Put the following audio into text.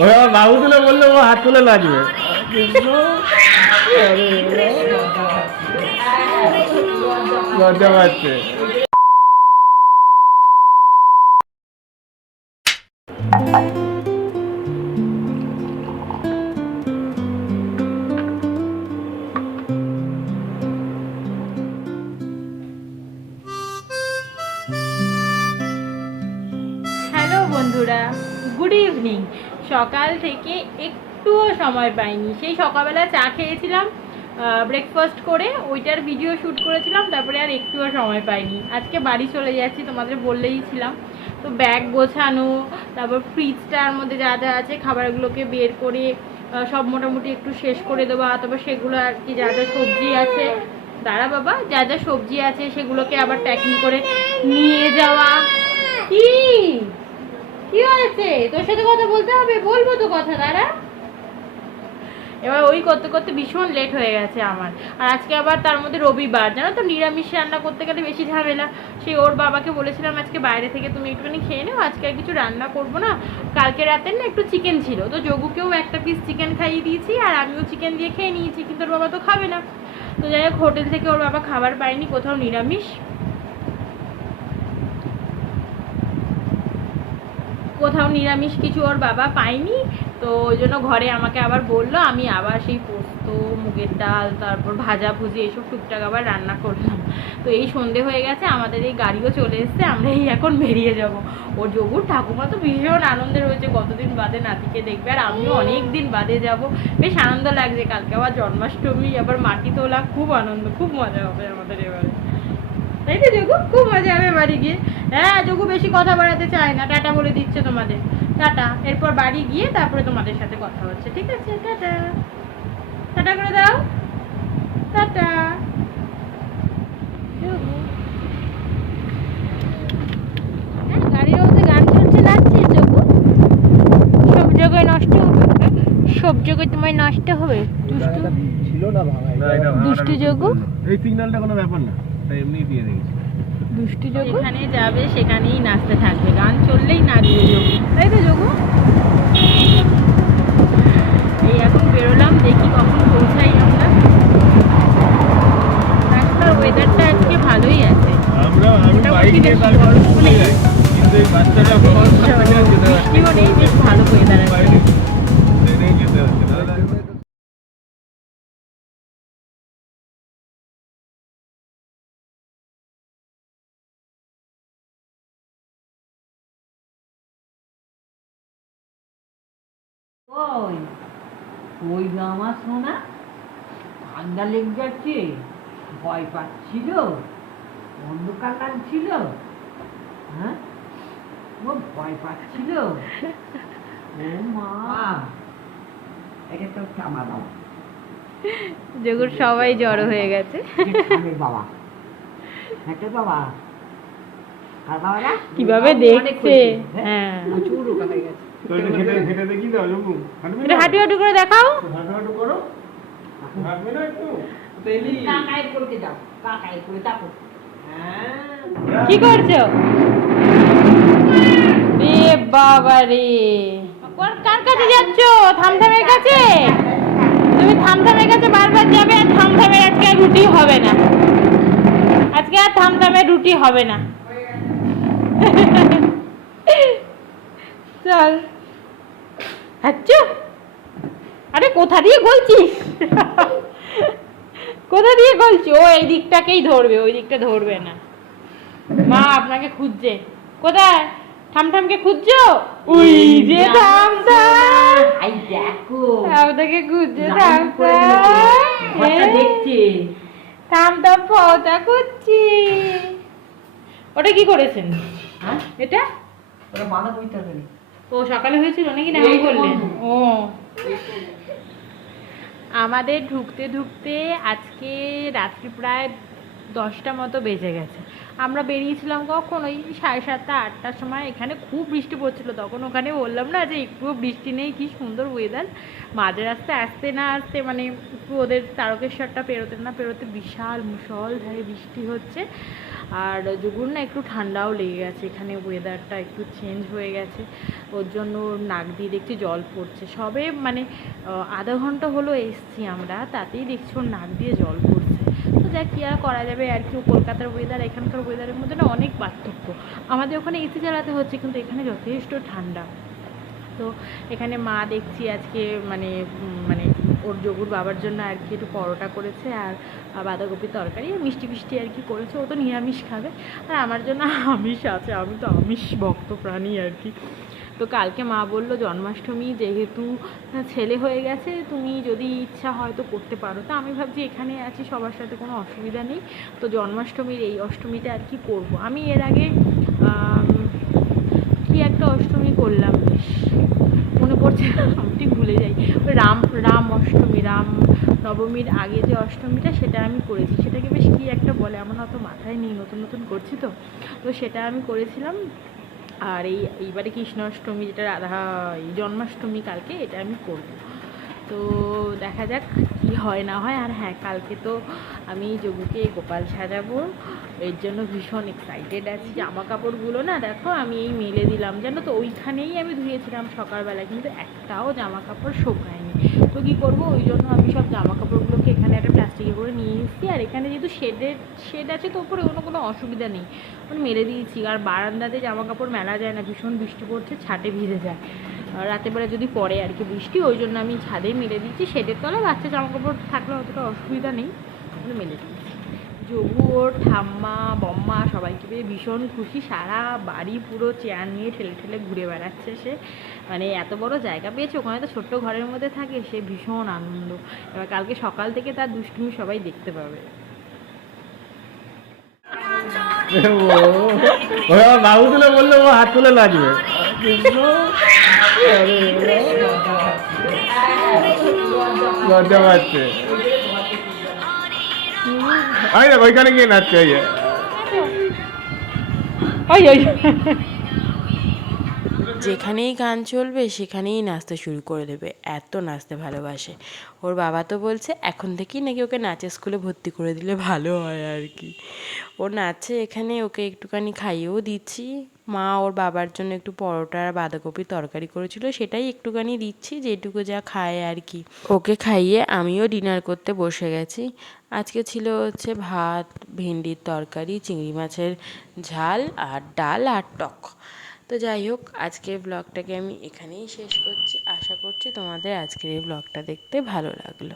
ও আমার বাবু তুলে বললে ও হাত তুলে আরে লজ্জা পাচ্ছে। হ্যালো বন্ধুরা গুড ইভিনিং সকাল থেকে একটুও সময় পাইনি। সেই সকালবেলা চা খেয়েছিলাম ব্রেকফাস্ট করে। ওইটার ভিডিও শ্যুট করেছিলাম, তারপরে আর একটুও সময় পাইনি। আজকে বাড়ি চলে যাচ্ছি, তোমাদের বললেই ছিলাম। তো ব্যাগ গোছানো, তারপর ফ্রিজটার মধ্যে যা যা আছে, খাবারগুলোকে বের করে সব মোটামুটি একটু শেষ করে দেওয়া তারপর সেগুলো আর কি, যা যা সবজি আছে। দাঁড়া বাবা, যা যা সবজি আছে, সেগুলোকে আবার প্যাকিং করে নিয়ে যাওয়া। কি কি হয়েছে? তোর সাথে কথা বলতে হবে? বলব তো কথা, দাঁড়া। এবার ওই করতে করতে ভীষণ লেট হয়ে গেছে আমার। আর আজকে আবার তার মধ্যে রবিবার। জানো তো, নিরামিষ রান্না করতে গেলে বেশি ঝামেলা। সেই ওর বাবাকে বলেছিলাম আজকে বাইরে থেকে তুমি একটুখানি খেয়ে নেও, আজকে আর কিছু রান্না করব না। কালকে রাতে না একটু চিকেন ছিল। তো যোগুকেও একটা পিস চিকেন খাইয়ে দিয়েছি, আর আমিও চিকেন দিয়ে খেয়ে নিয়েছি, কিন্তু ওর বাবা তো খাবে না। তো যাই হোক হোটেল থেকে ওর বাবা খাবার পায়নি, কোথাও নিরামিষ। কোথাও নিরামিষ কিছু ওর বাবা পায়নি, তো ওই জন্য ঘরে আমাকে আবার বলল, আমি আবার সেই পোস্ত, মুগের ডাল, তারপর ভাজা ভুজি এইসব টুকটাক আবার রান্না করলাম। তো এই সন্ধে হয়ে গেছে, আমাদের এই গাড়িও চলে এসছে, আমরা এই এখন বেরিয়ে যাব। ওর যোগুর ঠাকুমা তো ভীষণ আনন্দে রয়েছে, কতদিন বাদে নাতিকে দেখবে, আর আমিও অনেক দিন বাদে যাব। বেশ আনন্দ লাগছে, কালকে আবার জন্মাষ্টমী, আবার মাটি তোলা, খুব আনন্দ, খুব মজা হবে আমাদের এবারে। তাই তো যোগু খুব মজা হবে বাড়ি গিয়ে। হ্যাঁ যোগু বেশি কথা বাড়াতে চায় না। টাটা বলে দিচ্ছে তোমাদের। টাটা। এরপর বাড়ি গিয়ে তারপরে তোমাদের সাথে কথা হচ্ছে। ঠিক আছে? টাটা। টাটা করে দাও। টাটা। হ্যাঁ, গাড়ির মধ্যে গান নাচছিস যোগু সব জায়গায় নষ্ট সব জায়গায় তোমায় নষ্ট হবে দুষ্টু। ছিল না দুষ্টু যোগু এই সিগন্যালটা কোনো ব্যাপার না। এমনি দিয়ে দিয়েছি। দুষ্টু যোগু যেখানে যাবে সেখানেই নাচতে থাকবে। গান চললেই নাচবে যোগু তাই তো যোগু এই এখন বেরোলাম দেখি কখন পৌঁছাই আমরা। রাস্তার ওয়েদারটা আজকে ভালোই আছে। আমরা আমি বাইক নিয়ে তার কিন্তু এই বাচ্চাটা বৃষ্টিও নেই বেশ ভালো ওয়েদার আছে। ওই ওই আমার সোনা ঠান্ডা লেগে যাচ্ছে ভয় পাচ্ছিল অন্ধকার লাগছিল হ্যাঁ? ও ভয় পাচ্ছিল। ও মা এটা তো আমার বাবা। যোগুর সবাই জড়ো হয়ে গেছে। বাবা। হ্যাঁ বাবা। কীভাবে দেখছে? হ্যাঁ। এটা হাঁটু হাঁটু করে দেখাও। হাঁটু হাঁটু করো। হাঁটবি না একটু? হ্যাঁ। কি করছ? রে বাবা রে। কার কাছে যাচ্ছ? থামথামের কাছে? তুমি থামথামের কাছে বারবার যাবে আর থামথামের আজকে আর রুটি হবে না। আজকে আর থামথামের রুটি হবে না। চল। আরে কোথা দিয়ে গলছিস? কোথা দিয়ে গলছি? ও এই দিকটাকেই ধরবে ওই দিকটা ধরবে না। মা আপনাকে খুঁজছে। কোথায়? ঠামঠামকে খুঁজছো? ওই যে ঠামঠাম। আই দেখো। আপনাকে খুঁজছে ঠামঠাম। দেখছে। ঠামঠাম ফটা করছি। ওটা কি করেছেন? হ্যাঁ এটা? বাঁধাকপি তরকারি ও সকালে হয়েছিল নাকি না করলেন করব। ও। আমাদের ঢুকতে ঢুকতে আজকে রাত্রি প্রায় দশটা মতো বেজে গেছে। আমরা বেরিয়েছিলাম কখন? ওই সাড়ে সাতটা আটটার সময়। এখানে খুব বৃষ্টি পড়ছিল। তখন ওখানে বললাম না যে একটুও বৃষ্টি নেই কি সুন্দর ওয়েদার মাঝে রাস্তায় আসতে না আসতে মানে একটু ওদের তারকেশ্বরটা পেরোতে না পেরোতে বিশাল মুসলধারে বৃষ্টি হচ্ছে। আর যুগুর না একটু ঠান্ডাও লেগে গেছে। এখানে ওয়েদারটা একটু চেঞ্জ হয়ে গেছে। ওর জন্য নাক দিয়ে দেখছি জল পড়ছে। সবে মানে আধা ঘণ্টা হলো এসছি আমরা, তাতেই দেখছি ওর নাক দিয়ে জল পড়ছে। তো যা কী আর করা যাবে? আর কি কলকাতার ওয়েদার এখানকার ওয়েদারের মধ্যে না অনেক পার্থক্য। আমাদের ওখানে এসি চালাতে হচ্ছে, কিন্তু এখানে যথেষ্ট ঠান্ডা। তো এখানে মা দেখছি আজকে মানে মানে ওর যোগুর বাবার জন্য আর কি একটু পরোটা করেছে আর বাঁধাকপির তরকারি, আর মিষ্টি মিষ্টি আর কি করেছে। ও তো নিরামিষ খাবে। আর আমার জন্য আমিষ আছে। আমি তো আমিষ ভক্ত প্রাণী আর কি। তো কালকে মা বলল, জন্মাষ্টমী যেহেতু ছেলে হয়ে গেছে, তুমি যদি ইচ্ছা হয় তো করতে পারো। তো আমি ভাবছি এখানে আছি, সবার সাথে কোনো অসুবিধা নেই। তো জন্মাষ্টমীর এই অষ্টমীতে আর কি করব। আমি এর আগে কি একটা অষ্টমী করলাম, বেশ। পড়ছে, আমি ভুলে যাই। রাম রাম অষ্টমী, রাম নবমীর আগে যে অষ্টমীটা, সেটা আমি করেছি। সেটাকে বেশ কী একটা বলে, আমার অত মাথায় নেই, নতুন নতুন করছি তো। তো সেটা আমি করেছিলাম। আর এই, এইবারে কৃষ্ণ অষ্টমী যেটা রাধা জন্মাষ্টমী কালকে, এটা আমি করব। তো দেখা যাক কি হয় না হয়। আর হ্যাঁ কালকে তো আমি যোগুকে গোপাল সাজাবো। এর জন্য ভীষণ এক্সাইটেড আছি। জামা কাপড়গুলো না দেখো, আমি এই মেলে দিলাম। জানো তো, ওইখানেই আমি ধুয়েছিলাম সকালবেলা, কিন্তু একটাও জামা কাপড় শোকায়নি। তো কী করব? ওই জন্য আমি সব জামা কাপড়গুলোকে এখানে একটা প্লাস্টিকে করে নিয়ে এসেছি। আর এখানে যেহেতু শেডের শেড আছে, তো ওপরে কোনো কোনো অসুবিধা নেই। মানে মেলে দিয়েছি। আর বারান্দাতে জামা কাপড় মেলা যায় না, ভীষণ বৃষ্টি পড়ছে ছাটে ভিজে যায়। আর রাতের বেলা যদি পড়ে আর কি বৃষ্টি ওই জন্য আমি ছাদে মেলে দিয়েছি শেডের তলায় বাচ্চা জামা কাপড় থাকলে অতটা অসুবিধা নেই ওগুলো মেলে দিয়েছি যোগু ওর ঠাম্মা বম্মা সবাইকে পেয়ে ভীষণ খুশি। সারা বাড়ি পুরো চেয়ার নিয়ে ঠেলে ঠেলে ঘুরে বেড়াচ্ছে সে। মানে এত বড় জায়গা পেয়েছে ওখানে তো ছোট্ট ঘরের মধ্যে থাকে সে ভীষণ আনন্দ। এবার কালকে সকাল থেকে তার দুষ্টুমি সবাই দেখতে পাবে। ও বাবু তুলে বললে ও হাত তুলে আরে লজ্জা পাচ্ছে। আই দেখ ওইখানে গিয়ে নাচছে ওই ওই ওই যেখানেই গান চলবে সেখানেই নাচতে শুরু করে দেবে। এত নাচতে ভালোবাসে। ওর বাবা তো বলছে এখন থেকেই নাকি ওকে নাচের স্কুলে ভর্তি করে দিলে ভালো হয় আর কি। ও নাচে এখানে ওকে একটুখানি খাইয়েও দিচ্ছি। মা ওর বাবার জন্য একটু পরোটা আর বাঁধাকপির তরকারি করেছিল, সেটাই একটুখানি দিচ্ছি, যেটুকু যা খায় আর কি। ওকে খাইয়ে আমিও ডিনার করতে বসে গেছি। আজকে ছিল হচ্ছে ভাত, ভেন্ডির তরকারি, চিংড়ি মাছের ঝাল আর ডাল আর টক। তো যাই হোক আজকের ব্লগটাকে আমি এখানেই শেষ করছি। আশা করছি তোমাদের আজকের এই ব্লগটা দেখতে ভালো লাগল।